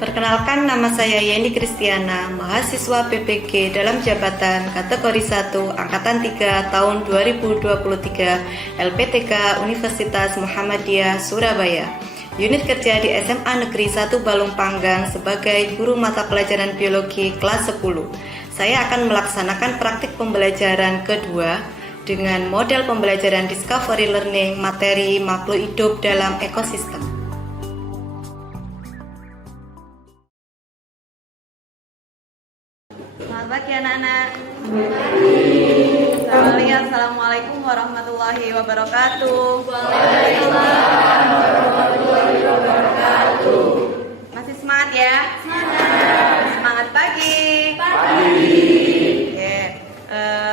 Perkenalkan, nama saya Yeni Kristiana, mahasiswa PPG dalam jabatan kategori 1 Angkatan 3 tahun 2023 LPTK Universitas Muhammadiyah Surabaya. Unit kerja di SMA Negeri 1 Balung Panggang sebagai guru mata pelajaran biologi kelas 10. Saya akan melaksanakan praktik pembelajaran kedua dengan model pembelajaran Discovery Learning materi makhluk hidup dalam ekosistem. Selamat pagi anak-anak. Assalamualaikum warahmatullahi wabarakatuh. Waalaikumsalam warahmatullahi wabarakatuh. Masih semangat ya? Semangat pagi. Oke.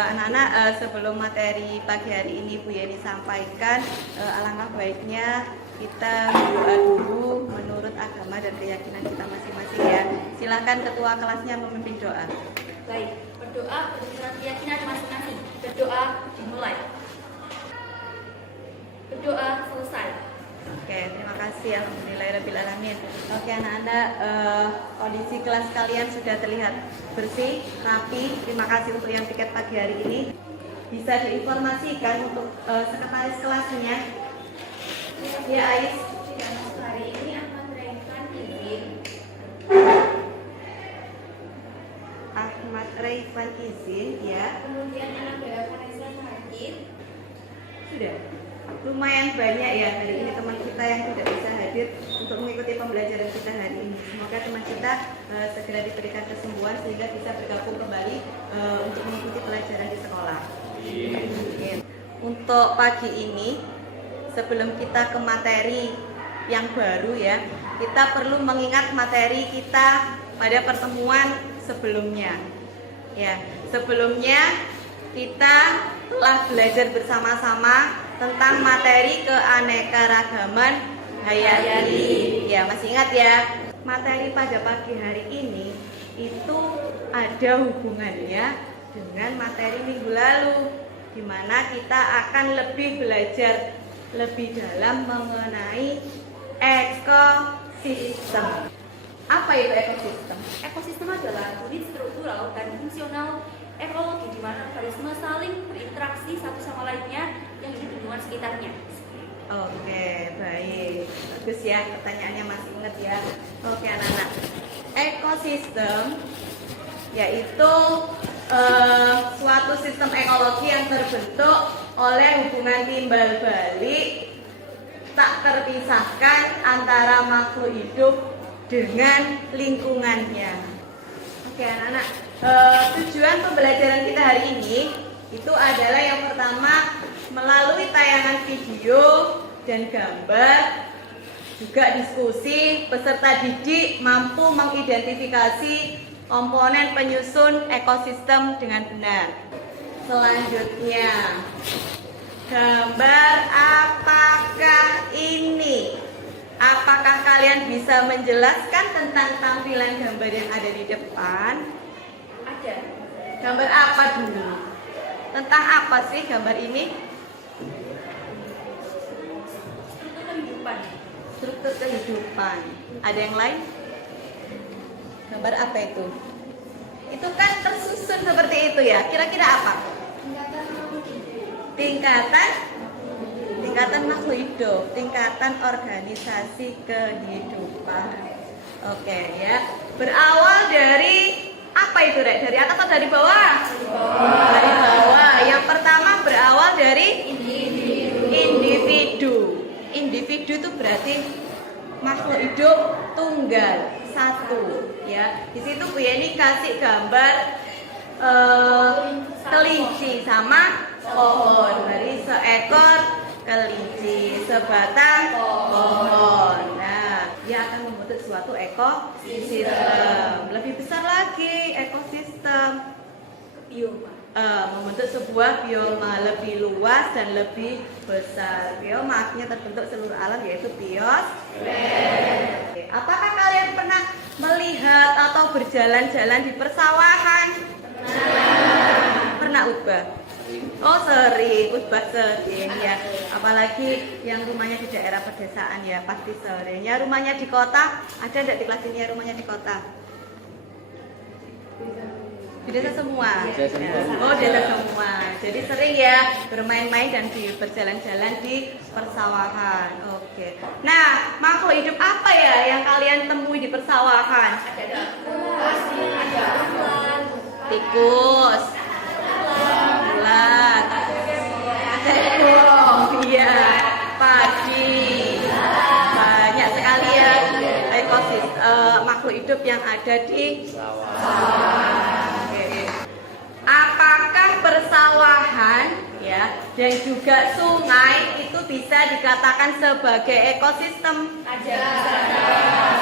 Anak-anak, sebelum materi pagi hari ini Bu Yeni sampaikan, alangkah baiknya kita berdoa dulu menurut agama dan keyakinan kita masing-masing ya. Silakan ketua kelasnya memimpin doa. Baik, berdoa berdasarkan keyakinan masing-masing. Berdoa dimulai. Berdoa selesai. Oke, terima kasih. Alhamdulillahirrahmanirrahim. Oke anak-anak, kondisi kelas kalian sudah terlihat bersih, rapi. Terima kasih untuk yang tiket pagi hari ini. Bisa diinformasikan untuk sekretaris kelasnya. Ya Ais. Ya, hari ini akan menerangkan izin. Ahmad Raifan izin ya. Kemudian anak Bella Vanessa hadir. Sudah. Lumayan banyak ya hari ini teman kita yang tidak bisa hadir untuk mengikuti pembelajaran kita hari ini. Semoga teman kita segera diberikan kesembuhan sehingga bisa bergabung kembali untuk mengikuti pelajaran di sekolah. Untuk pagi ini, sebelum kita ke materi yang baru ya, kita perlu mengingat materi kita pada pertemuan sebelumnya. Ya, sebelumnya kita telah belajar bersama-sama tentang materi keanekaragaman hayati. Ya, masih ingat ya? Materi pada pagi hari ini itu ada hubungannya dengan materi minggu lalu, di mana kita akan lebih belajar lebih dalam mengenai ekosistem. Apa itu ekosistem? Ekosistem adalah unit struktural dan fungsional ekologi di mana organisme saling berinteraksi satu sama lainnya yang hidup di lingkungan sekitarnya. Oke, baik. Bagus ya, pertanyaannya masih ingat ya. Oke anak-anak, ekosistem yaitu suatu sistem ekologi yang terbentuk oleh hubungan timbal balik tak terpisahkan antara makhluk hidup dengan lingkungannya. Oke anak-anak, tujuan pembelajaran kita hari ini itu adalah yang pertama melalui tayangan video dan gambar, juga diskusi, peserta didik mampu mengidentifikasi komponen penyusun ekosistem dengan benar. Selanjutnya, gambar apakah ini? Apakah kalian bisa menjelaskan tentang tampilan gambar yang ada di depan? Ada Gambar apa dulu? Tentang apa sih gambar ini? struktur kehidupan. Struktur kehidupan. Ada yang lain? Gambar apa itu? Itu kan tersusun seperti itu ya. Kira-kira apa? Tingkatan makhluk hidup, tingkatan organisasi kehidupan. Oke ya. Berawal dari apa itu, Rek? Dari atas atau dari bawah? Dari bawah. Yang pertama berawal dari individu. Individu itu berarti makhluk hidup tunggal, satu ya. Di situ Bu Yeni kasih gambar kelinci sama pohon. Dari seekor kelinci, sebatang pohon. Nah, dia akan membentuk suatu ekosistem. Lebih besar lagi ekosistem. Bioma. Membentuk sebuah bioma lebih luas dan lebih besar. Bioma artinya terbentuk seluruh alam, yaitu biosfer. Apakah kalian pernah melihat atau berjalan-jalan di persawahan? Pernah Ubah? Oh sering, khutbah sering ya. Apalagi yang rumahnya di daerah pedesaan ya pasti sering. Ya rumahnya di kota, ada enggak di kelas ini ya rumahnya di kota? Di desa semua. Desa semua. Oh desa semua. Jadi sering ya bermain-main dan berjalan-jalan di persawahan. Oke. Nah makhluk hidup apa ya yang kalian temui di persawahan? Ada ular, Tikus, ulat, cekung, iya, padi, banyak sekali ya makhluk hidup yang ada di sawah. Oke. Apakah persawahan ya dan juga sungai itu bisa dikatakan sebagai ekosistem?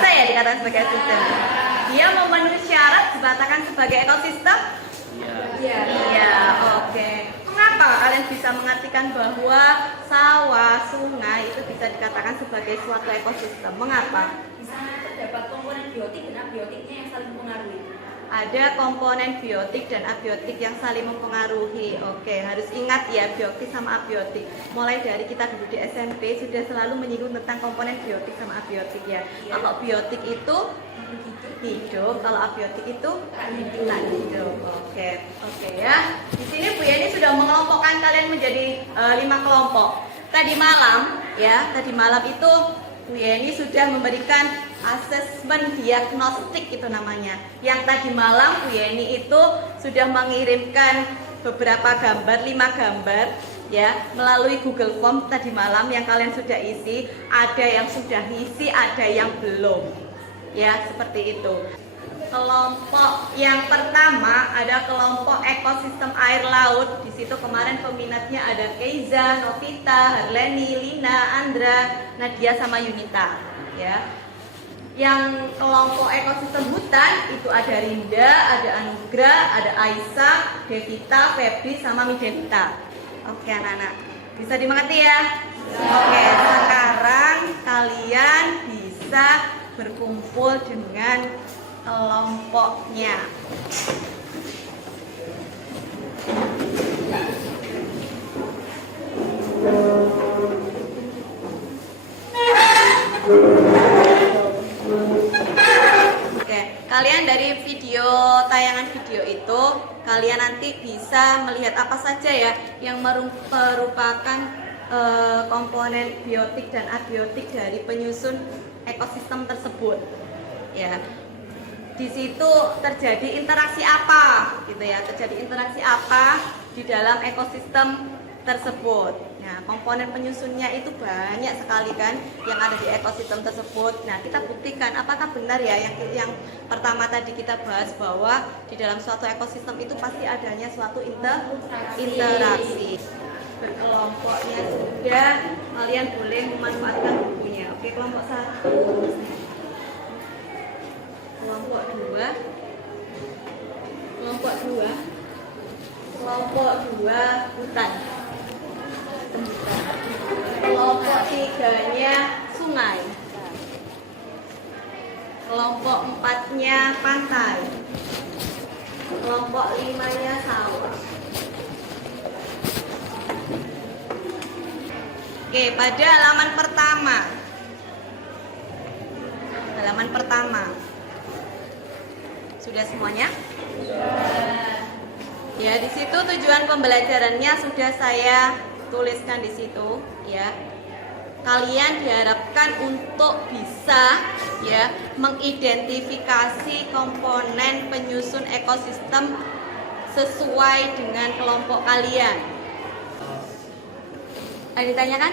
Saya dikatakan sebagai ekosistem. Dia memenuhi syarat dikatakan sebagai ekosistem? Iya, oke. Mengapa kalian bisa mengartikan bahwa sawah, sungai itu bisa dikatakan sebagai suatu ekosistem? Mengapa? di sana terdapat komponen biotik dan abiotiknya yang saling mempengaruhi. Ada komponen biotik dan abiotik yang saling mempengaruhi. Oke, harus ingat ya biotik sama abiotik. Mulai dari kita dulu di SMP sudah selalu menyinggung tentang komponen biotik sama abiotik ya. Kalau biotik itu hidup, kalau abiotik itu tak hidup. Oke ya. Di sini Bu Yani sudah mengelompokkan kalian menjadi 5 kelompok. Tadi malam itu Bu Yani sudah memberikan asesmen diagnostik itu namanya. Yang tadi malam Bu Yani itu sudah mengirimkan beberapa gambar, 5 gambar ya melalui Google Form tadi malam yang kalian sudah isi. Ada yang sudah isi, ada yang belum. Ya, seperti itu. Kelompok yang pertama ada kelompok ekosistem air laut. Di situ kemarin peminatnya ada Keiza, Novita, Harleni, Lina, Andra, Nadia sama Yunita, ya. Yang kelompok ekosistem hutan itu ada Rinda, ada Anugra, ada Aisyah, Devita, Febri sama Midevita. Oke anak-anak, bisa dimengerti ya? Oke, sekarang kalian bisa berkumpul dengan kelompoknya. Oke, kalian dari tayangan video itu kalian nanti bisa melihat apa saja ya yang merupakan komponen biotik dan abiotik dari penyusun ekosistem tersebut. Ya. Di situ terjadi interaksi apa gitu ya, terjadi interaksi apa di dalam ekosistem tersebut. Nah, komponen penyusunnya itu banyak sekali kan yang ada di ekosistem tersebut. Nah, kita buktikan apakah benar ya yang pertama tadi kita bahas bahwa di dalam suatu ekosistem itu pasti adanya suatu interaksi. Berkelompoknya sudah, kalian boleh memanfaatkan bukunya. Oke, kelompok 1, kelompok 2, kelompok 2 hutan, kelompok 3-nya sungai, kelompok 4-nya pantai, kelompok 5-nya sawah. Oke, pada halaman pertama. Sudah semuanya? Ya, di situ tujuan pembelajarannya sudah saya tuliskan di situ, ya. Kalian diharapkan untuk bisa ya mengidentifikasi komponen penyusun ekosistem sesuai dengan kelompok kalian. Ada ditanyakan?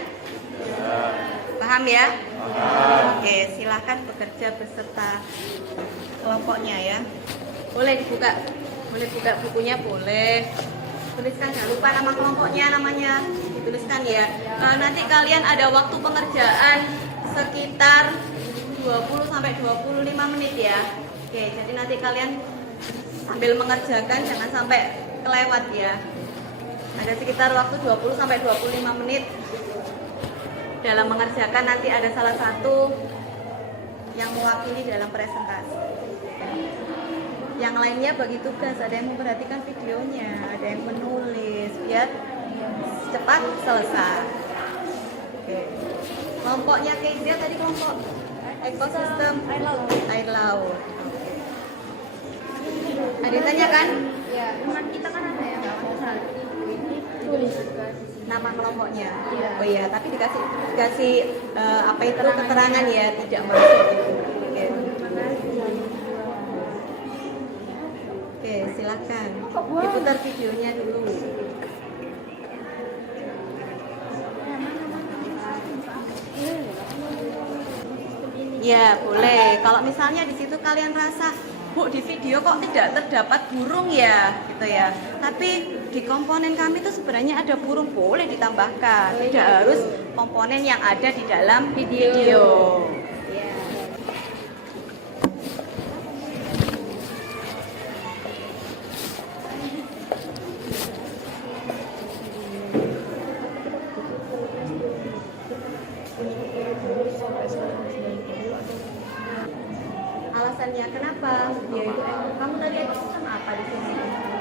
Paham ya? Oke, silahkan bekerja beserta kelompoknya ya. Boleh dibuka, boleh buka bukunya, boleh. Tuliskan, jangan lupa nama kelompoknya, namanya dituliskan ya. Nanti kalian ada waktu pengerjaan sekitar 20-25 menit ya. Oke, jadi nanti kalian sambil mengerjakan jangan sampai kelewat ya. Ada sekitar waktu 20-25 menit dalam mengerjakan, nanti ada salah satu yang mewakili dalam presentasi. Yang lainnya bagi tugas, ada yang memperhatikan videonya, ada yang menulis biar cepat selesai. Oke. Kelompoknya Kezia tadi kelompok ekosistem air laut. Ada yang tanya kan? Ya, teman kita kan ada yang nggak masalah. Tulis Nama kelompoknya. Iya. Oh iya, tapi dikasih apa itu keterangan ya, tidak masuk gitu. Oke. Oke, silakan. Diputar videonya dulu. Ya, boleh. Kalau misalnya di situ kalian rasa, Bu, di video kok tidak terdapat burung ya, gitu ya. Tapi di komponen kami itu sebenarnya ada burung, boleh ditambahkan. Tidak harus komponen yang ada di dalam video. Alasannya kenapa? Yaitu kamu tadi ekosistem apa di sini?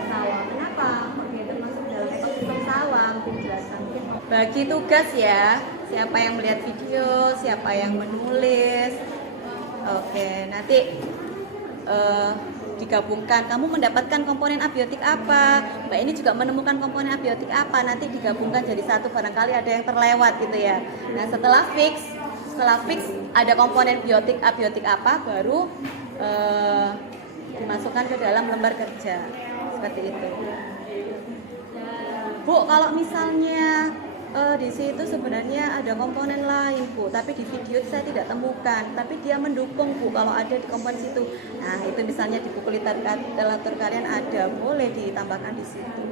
Sawah. Kenapa? Kok dia termasuk dalam ekosistem sawah? Penjelasan mungkin. Bagi tugas ya, siapa yang melihat video, siapa yang menulis. Oke, nanti digabungkan. Kamu mendapatkan komponen abiotik apa? Mbak ini juga menemukan komponen abiotik apa? Nanti digabungkan jadi satu. Barangkali ada yang terlewat gitu ya. Nah, setelah fix ada komponen biotik abiotik apa, baru dimasukkan ke dalam lembar kerja seperti itu. Bu, kalau misalnya di situ sebenarnya ada komponen lain, Bu, tapi di video saya tidak temukan, tapi dia mendukung, Bu, kalau ada di komponen situ. Nah, itu misalnya di buku literatur kalian ada, boleh ditambahkan di situ.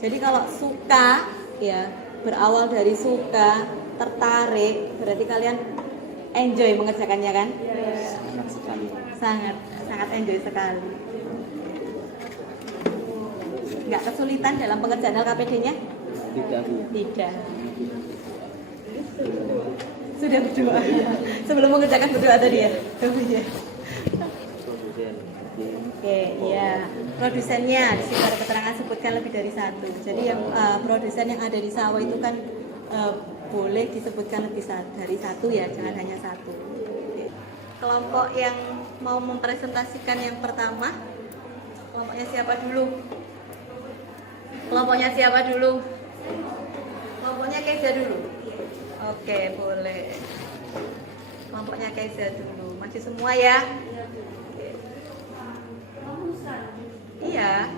Jadi kalau suka ya, berawal dari suka, tertarik, berarti kalian enjoy mengerjakannya kan? Sangat sekali. Sangat enjoy sekali. Nggak kesulitan dalam pengerjaan LKPD-nya? Tidak, Bu. Tidak. Sudah berdoa ya. Sebelum mengerjakan berdoa tadi ya? Oh, iya. Oke, ya. Produsennya di sini ada keterangan sebutkan lebih dari satu. Jadi yang produsen yang ada di sawah itu kan boleh disebutkan lebih dari satu ya, jangan hanya satu. Oke. Kelompok yang mau mempresentasikan yang pertama, kelompoknya siapa dulu? Kelompoknya siapa dulu? Kelompoknya Keza dulu. Oke, boleh. Kelompoknya Keza dulu. Masih semua ya? Iya.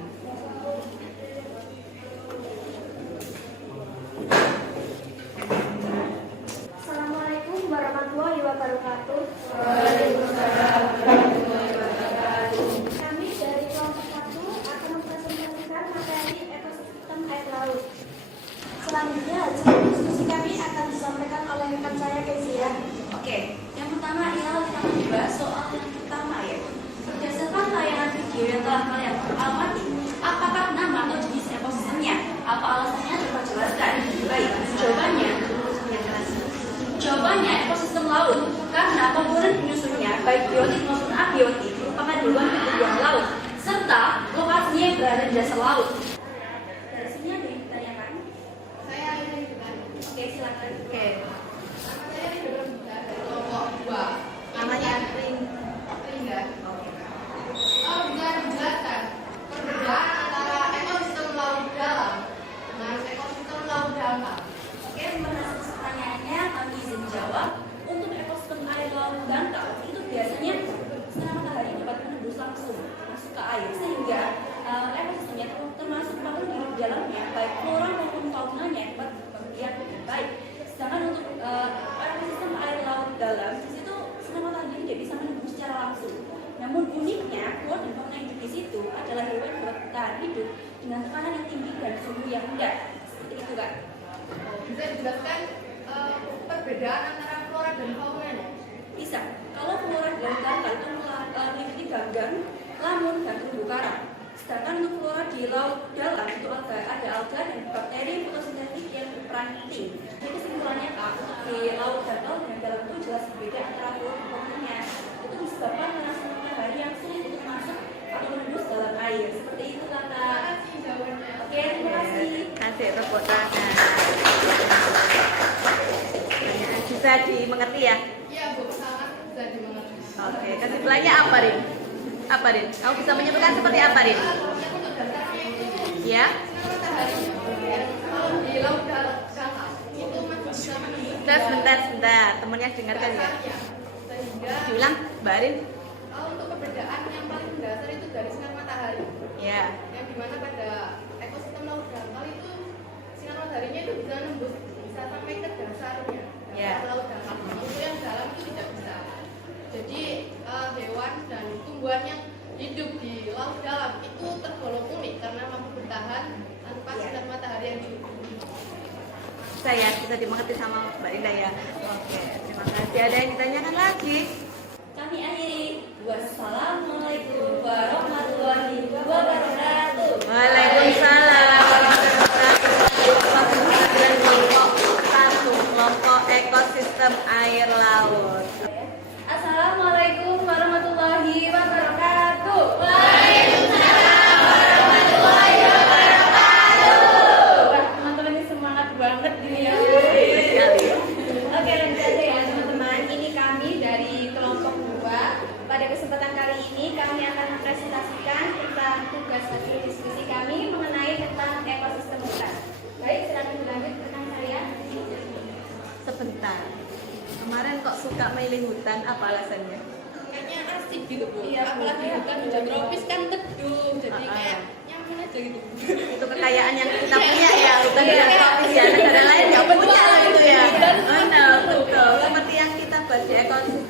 Assalamualaikum warahmatullahi wabarakatuh. Kami dari kelompok 1 akan mempresentasikan materi ekosistem air laut. Selanjutnya hasil diskusi kami akan disampaikan oleh rekan saya Kezia. Oke, yang pertama ialah kita membahas soal yang pertama ya. Berdasarkan tayangan video yang telah kalian amati, apakah nama atau jenis ekosistemnya? Apa alasannya coba jelaskan? Baik, jawabannya ekosistem laut karena komponen penyusunnya baik biotik maupun abiotik merupakan hewan kehidupan laut serta lokasinya yang berada di dasar laut. Dari sini ada yang ditanyakan? Saya ada juga. Oke, silakan. Oke. Saya kelompok 2. Namanya Linda. Bisa dijelaskan perbedaan antara ekosistem laut dalam dengan ekosistem laut dangkal. Oke, mengenai pertanyaannya kami izin jawab. Untuk ekosistem air laut dangkal itu biasanya sinar matahari dapat menembus langsung masuk ke air sehingga ekosistemnya termasuk makhluk hidup di dalamnya baik flora maupun faunanya dapat berkembang dengan baik. Sedangkan untuk ekosistem air laut dalam di situ sinar matahari tidak bisa menembus secara langsung. Namun uniknya flora dan fauna yang hidup di situ adalah hewan yang dapat bertahan hidup dengan tekanan yang tinggi dan suhu yang rendah. Seperti itu, Kak. Bisa dijelaskan perbedaan perbedaan antara flora dan fauna? Bisa. Kalau flora di laut dangkal itu meliputi ganggang, lamun, dan terumbu karang. Sedangkan untuk flora di laut dalam itu ada alga dan bakteri fotosintetik yang berperan penting. Jadi kesimpulannya Kak, untuk di laut dangkal dan dalam itu jelas berbeda antara flora dan faunanya. Itu disebabkan panas matahari yang sulit untuk masuk atau menembus dalam air. Seperti itu Kakak. Oke, terima kasih. Kasih tepuk tangan. Bisa dimengerti ya? Iya Bu, sangat bisa dimengerti. Oke, kesimpulannya apa, Rin? Apa, Rin? Kamu bisa menyebutkan seperti apa, Rin? Yang untuk dasarnya itu Ya? sinar matahari kalau di laut dangkal itu masih bisa menembus Sebentar. Temennya dengarkan ya. dasarnya, sehingga Diulang, Mbak Rin. kalau untuk perbedaan yang paling mendasar itu dari sinar matahari, Ya. yang dimana pada ekosistem laut dangkal itu sinar mataharinya itu bisa nembus, bisa sampai ke dasarnya Ya. laut dangkal. Untuk yang dalam itu tidak bisa. Jadi hewan dan tumbuhan yang hidup di laut dalam itu tergolong unik karena mampu bertahan tanpa sinar matahari yang cukup. Saya bisa dimengerti sama Mbak Rinda ya. Oke, terima kasih. Ada yang ditanyakan lagi? Kami akhiri. Wassalamualaikum warahmatullahi wabarakatuh. Waalaikumsalam kelompok ekosistem air laut. Assalamualaikum warahmatullahi wabarakatuh. Wah, teman-teman ini semangat banget ini ya. Sekali. Oke, lanjut aja ya teman-teman. Ini kami dari kelompok 2. Pada kesempatan kali ini kami akan mempresentasikan tentang tugas hasil diskusi kami mengenai tentang ekosistem hutan. Baik, silakan dilanjut rekan saya. Sebentar. Kemarin kok suka milih hutan, apa alasannya? Kayaknya asik gitu Bu. Iya, Bu. Apalagi hutan hujan tropis kan teduh, jadi Ah, kayak nyaman aja gitu. Itu kekayaan yang kita punya ya, hutan dan tropis ya. Negara lain nggak punya gitu ya. Oh, no, betul. Seperti yang kita bahas di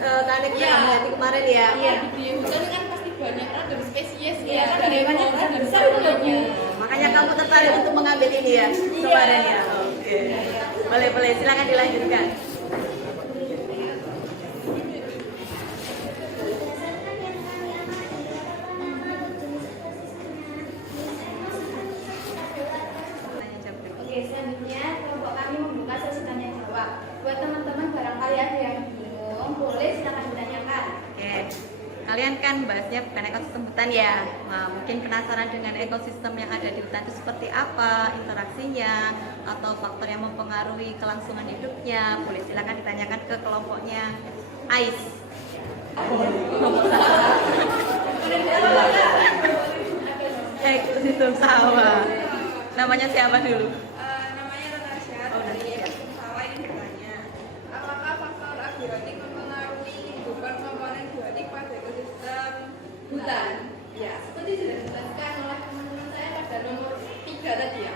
Kanik Iya. kemarin ya. Iya. Di hutan kan pasti banyak ragam spesies Iya, ya, kan dari banyak flora dan besar faunanya. Makanya kamu tertarik untuk mengambil ini ya kemarin ya. Oke. Boleh, silakan dilanjutkan. Berdasarkan yang kami amati, dapat mengenal jenis ekosistemnya, jenis ekosistem adalah Tanya jawab. Oke, selanjutnya kelompok kami membuka sesi tanya jawab. Buat teman-teman barangkali ada yang bingung, boleh silakan ditanyakan. Oke. Kalian kan bahasnya bukan ekosistem hutan ya. Nah, mungkin penasaran dengan ekosistem yang ada di hutan itu seperti apa, interaksinya, atau faktor yang mempengaruhi kelangsungan hidupnya. Boleh silakan ditanyakan ke kelompoknya AIS. Ekosistem sawah. Namanya siapa dulu? Namanya Natasha Oh, dari Natasha. ekosistem sawah ini bertanya, apakah faktor abiotik mempengaruhi kehidupan komponen biotik pada ekosistem hutan? Ya, seperti sudah dijelaskan oleh teman-teman saya pada nomor 3 tadi ya.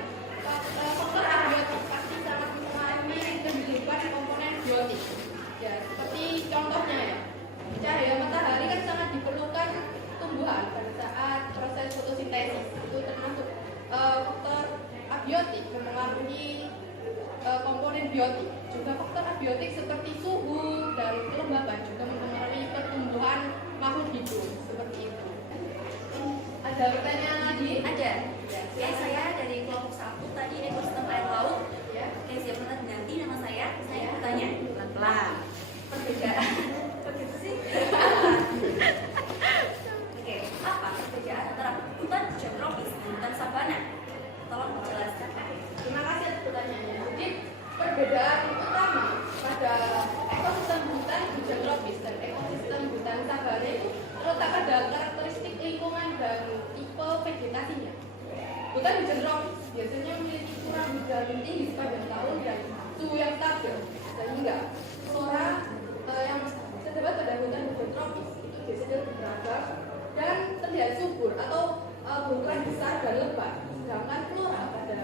Faktor abiotik pasti sangat mempengaruhi kehidupan komponen biotik. Ya, seperti contohnya ya, cahaya matahari kan sangat diperlukan tumbuhan pada saat proses fotosintesis. Itu termasuk faktor abiotik mempengaruhi komponen biotik. Juga faktor abiotik seperti suhu dan kelembaban juga mempengaruhi pertumbuhan makhluk hidup seperti itu. Ada pertanyaan lagi? Ada. Ya, saya dari kelompok 1 tadi ekosistem air laut. Ya. Oke, siapa nanti nama saya bertanya. Pelan-pelan. Perbedaan. Begitu sih. Oke, apa perbedaan antara hutan hujan tropis dan hutan sabana? Tolong dijelaskan. Terima kasih atas pertanyaannya. Jadi perbedaan utama pada ekosistem hutan hujan tropis dan ekosistem hutan sabana itu terletak pada karakteristik lingkungan dan tipe vegetasinya. Hutan hujan tropis biasanya memiliki curah hujan tinggi sepanjang tahun dan suhu yang stabil, sehingga flora yang terdapat pada hutan hujan tropis itu biasanya beragam dan terlihat subur atau berukuran besar dan lebat. Sedangkan flora pada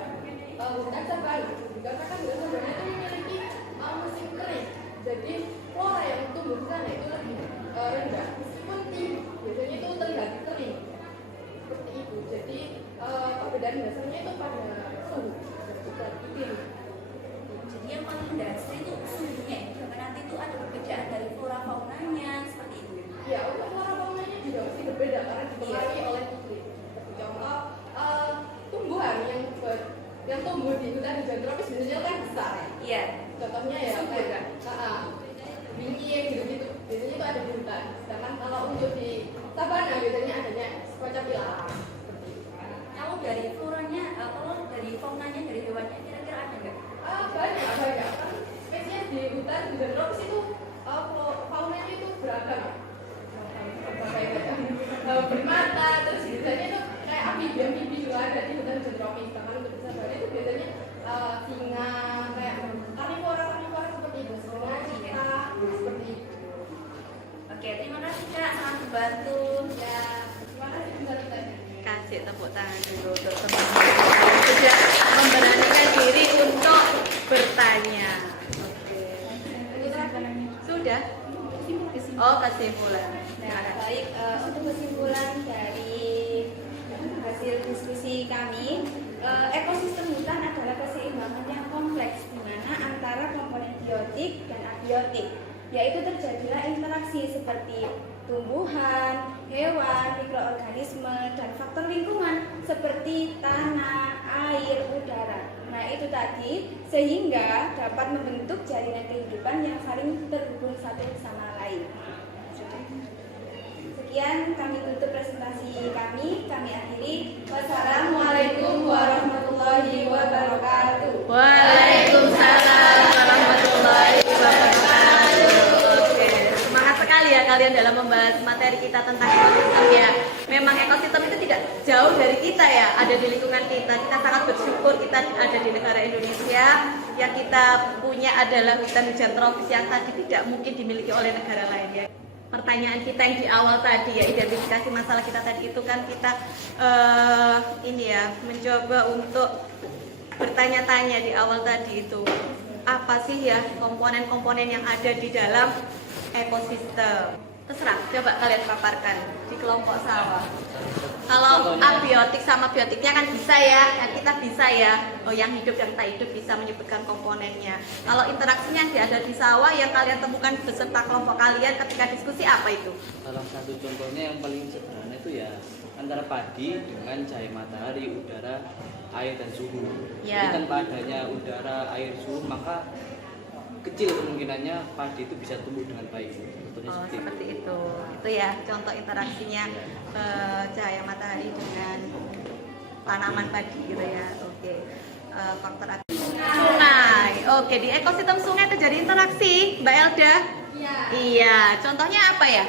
hutan sabana dikatakan hutan sabana itu memiliki musim kering, jadi flora yang tumbuh di sana itu lebih rendah meskipun tinggi, biasanya itu terlihat kering seperti itu. Jadi perbedaan dasarnya itu pada suhu dan juga iklim. Jadi yang paling mendasari itu sumbernya itu nanti itu ada perbedaan dari flora faunanya seperti itu. Ya, untuk flora faunanya juga mesti berbeda karena dipengaruhi oleh iklim. Seperti contoh tumbuhan yang tumbuh di hutan tropis biasanya kan besar ya. Iya. Contohnya ya Subur, kayak bingking gitu-gitu. Biasanya itu ada di hutan. Sedangkan kalau untuk di sabana biasanya adanya semacam ilalang. Seperti itu. Kalau dari floranya, kalau dari faunanya, dari hewannya kira-kira ada nggak? Banyak. Kan spesies di hutan tropis itu faunanya itu beragam. Primata, terus biasanya itu kayak amfibi juga ada di hutan tropis. Bahkan untuk di sabana itu biasanya singa, kayak karnivora seperti itu. Singa, cheetah, seperti itu. Oke, terima kasih Kak, sangat membantu. Ya, terima kasih bisa ditanya. Kasih tepuk tangan dulu untuk teman-teman yang sudah memberanikan diri untuk bertanya. Oke. Sudah? Oh, kesimpulan. Baik, untuk kesimpulan dari hasil diskusi kami, ekosistem hutan adalah keseimbangan yang kompleks di mana antara komponen biotik dan abiotik, yaitu terjadilah interaksi seperti tumbuhan, hewan, mikroorganisme, dan faktor lingkungan seperti tanah, air, udara. Nah itu tadi, sehingga dapat membentuk jaringan kehidupan yang saling terhubung satu sama lain. Sekian kami tutup presentasi kami akhiri. Wassalamualaikum warahmatullahi wabarakatuh. Waalaikumsalam warahmatullahi wabarakatuh. Oke, semangat sekali ya kalian dalam membahas materi kita tentang ekosistem ya. Memang ekosistem itu tidak jauh dari kita ya, ada di lingkungan kita. Kita sangat bersyukur kita ada di negara Indonesia. Yang kita punya adalah hutan hujan tropis yang tadi tidak mungkin dimiliki oleh negara lain ya. Pertanyaan kita yang di awal tadi ya, identifikasi masalah kita tadi itu kan kita ini ya mencoba untuk bertanya-tanya di awal tadi itu apa sih ya komponen-komponen yang ada di dalam ekosistem. Terserah, coba kalian paparkan di kelompok sawah. Kalau abiotik sama biotiknya kan bisa ya, yang kita bisa ya. Oh, yang hidup dan tak hidup bisa menyebutkan komponennya. Kalau interaksinya ada di sawah yang kalian temukan beserta kelompok kalian ketika diskusi apa itu? Salah satu contohnya yang paling sederhana itu ya antara padi dengan cahaya matahari, udara, air dan suhu. Ya. Jadi tanpa adanya udara, air, suhu maka kecil kemungkinannya padi itu bisa tumbuh dengan baik. Oh, seperti itu. Itu ya contoh interaksinya cahaya matahari dengan tanaman padi gitu ya. Oke. Faktor sungai. Oke, di ekosistem sungai terjadi interaksi, Mbak Elda? Iya. Iya, contohnya apa ya?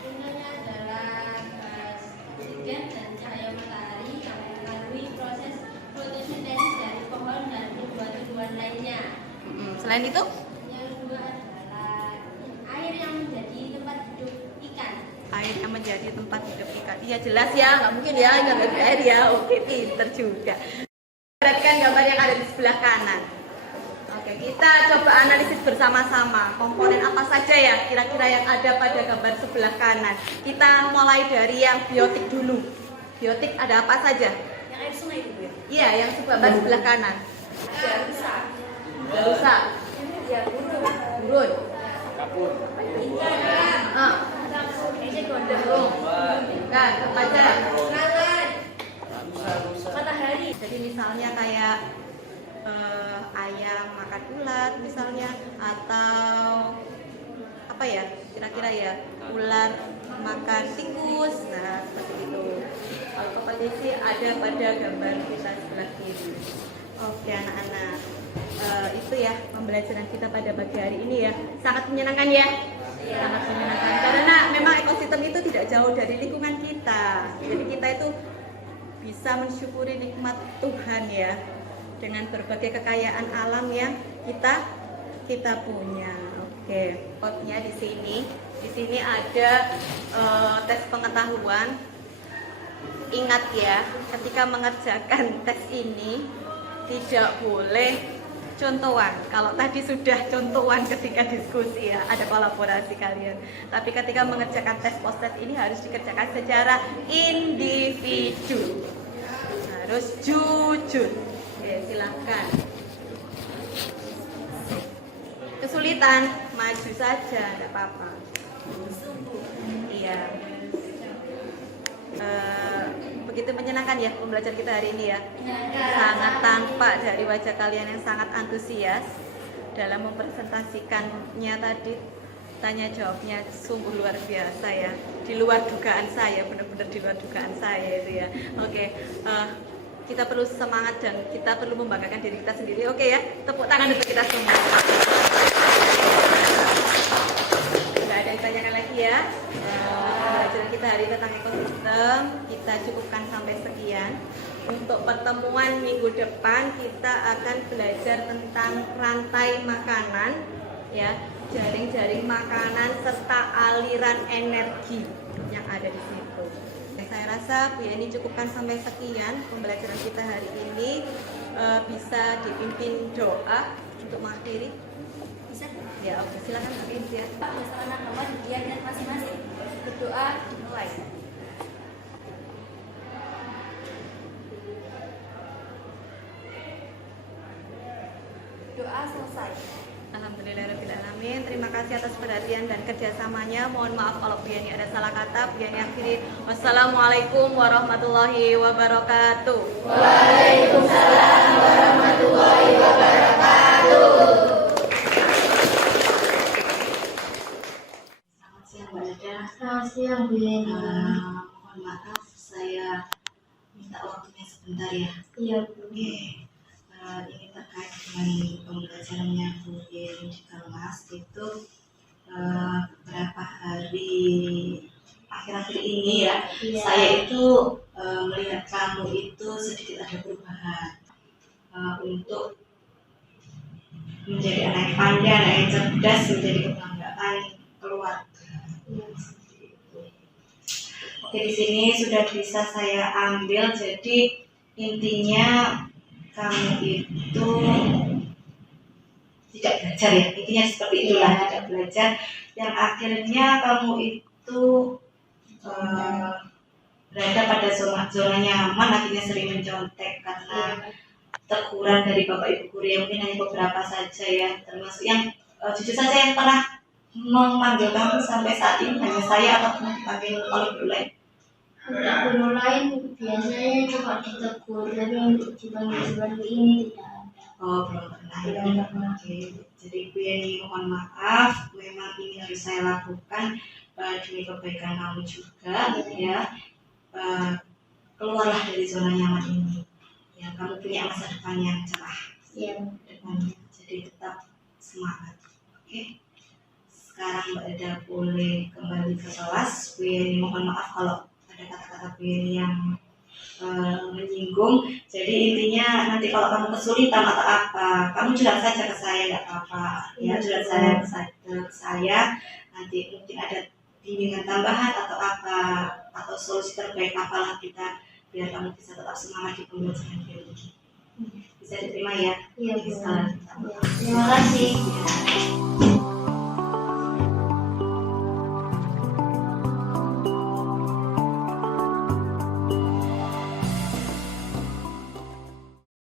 Contohnya adalah gas oksigen dan cahaya matahari yang mempengaruhi proses fotosintesis dari pohon dan tumbuhan-tumbuhan lainnya. Selain itu? Yang kedua adalah air yang menjadi tempat hidup ikan. Air yang menjadi tempat hidup ikan. Iya jelas ya, nggak mungkin ya nggak ada air ya. Oke, pinter juga. Perhatikan gambar yang ada di sebelah kanan. Oke, kita coba analisis bersama-sama komponen apa saja ya kira-kira yang ada pada gambar sebelah kanan. Kita mulai dari yang biotik dulu. Biotik ada apa saja? Yang air sungai itu ya? Iya, yang gambar sebelah kanan. Ada rusa, Rusa, ya burung, burun, Kapur. kayaknya gondrong, kan, kepada lalat, matahari. jadi misalnya kayak ayam makan ulat misalnya, atau apa ya kira-kira ya, ular makan tikus. Nah seperti itu. Kalau kompetisi ada pada gambar kita sebelah kiri. Oke anak-anak, itu ya pembelajaran kita pada pagi hari ini ya, sangat menyenangkan ya. Sangat menyenangkan karena memang ekosistem itu tidak jauh dari lingkungan kita. Jadi kita itu bisa mensyukuri nikmat Tuhan ya, dengan berbagai kekayaan alam yang kita punya. Oke, quote-nya di sini. Di sini ada tes pengetahuan. Ingat ya, ketika mengerjakan tes ini tidak boleh contohan. Kalau tadi sudah contohan ketika diskusi ya, ada kolaborasi kalian. Tapi ketika mengerjakan tes post-test ini harus dikerjakan secara individu. Harus jujur. Oke, silakan. kesulitan, maju saja, tidak apa-apa. Iya. Begitu menyenangkan ya pembelajaran kita hari ini ya. Sangat tampak dari wajah kalian yang sangat antusias dalam mempresentasikannya tadi. Tanya jawabnya sungguh luar biasa ya, di luar dugaan saya, benar-benar di luar dugaan saya itu ya. Oke, kita perlu semangat dan kita perlu membanggakan diri kita sendiri. Oke ya, tepuk tangan untuk kita semua. Tidak ada yang ditanyakan lagi ya. Pembelajaran kita hari ini tentang ekosistem kita cukupkan sampai sekian. Untuk pertemuan minggu depan kita akan belajar tentang rantai makanan ya, jaring-jaring makanan serta aliran energi yang ada di situ. Saya rasa Bu Yani cukupkan sampai sekian pembelajaran kita hari ini. Bisa dipimpin doa untuk mengakhiri. Bisa? Ya, oke, silakan Bu Yani ya. Pak, bersama nama Dian dan masing-masing berdoa mulai. Doa selesai. Alhamdulillahirrahmanirrahim. Terima kasih atas perhatian dan kerjasamanya. Mohon maaf kalau Bu Yani ada salah kata. Bu Yani akhiri. Wassalamualaikum warahmatullahi wabarakatuh. Waalaikumsalam warahmatullahi wabarakatuh. Selamat siang Mbak Eda. Selamat siang Bu Yani. Mohon maaf saya minta waktunya sebentar ya. Iya Bu. Ini terkait dengan pembelajarannya Bu Yani di kelas itu beberapa hari akhir-akhir ini ya, saya itu melihat kamu itu sedikit ada perubahan untuk menjadi anak yang pandai, anak yang cerdas, menjadi kebanggaan keluarga. Oke, di sini sudah bisa saya ambil. Jadi intinya kamu itu tidak belajar ya, intinya seperti itulah, tidak belajar, yang akhirnya kamu itu berada pada zona nyaman, akhirnya sering mencontek karena teguran dari bapak ibu guru yang mungkin hanya beberapa saja ya, termasuk yang jujur saja yang pernah memanggil kamu sampai saat ini hanya saya atau pernah dipanggil oleh guru lain? Untuk guru lain biasanya cuma ditegur, tapi untuk dipanggil seperti ini tidak ada. Oh, belum pernah ya. Oke, jadi Bu Yani mohon maaf, memang ini harus saya lakukan demi kebaikan kamu juga ya. Keluarlah dari zona nyaman ini. Ya, kamu punya masa depan yang cerah. Iya. Depannya. Jadi tetap semangat. Oke. Sekarang Mbak Eda boleh kembali ke kelas. Bu Yani mohon maaf kalau ada kata-kata Bu Yani yang menyinggung. Jadi intinya nanti kalau kamu kesulitan atau apa, kamu curhat saja ke saya, nggak apa-apa. Ya, curhat ke saya. Nanti mungkin ada bimbingan tambahan atau apa, atau solusi terbaik apalah kita biar kamu bisa tetap semangat di pembelajaran biologi. Bisa diterima ya? Iya, Bu. Sekali. Terima kasih.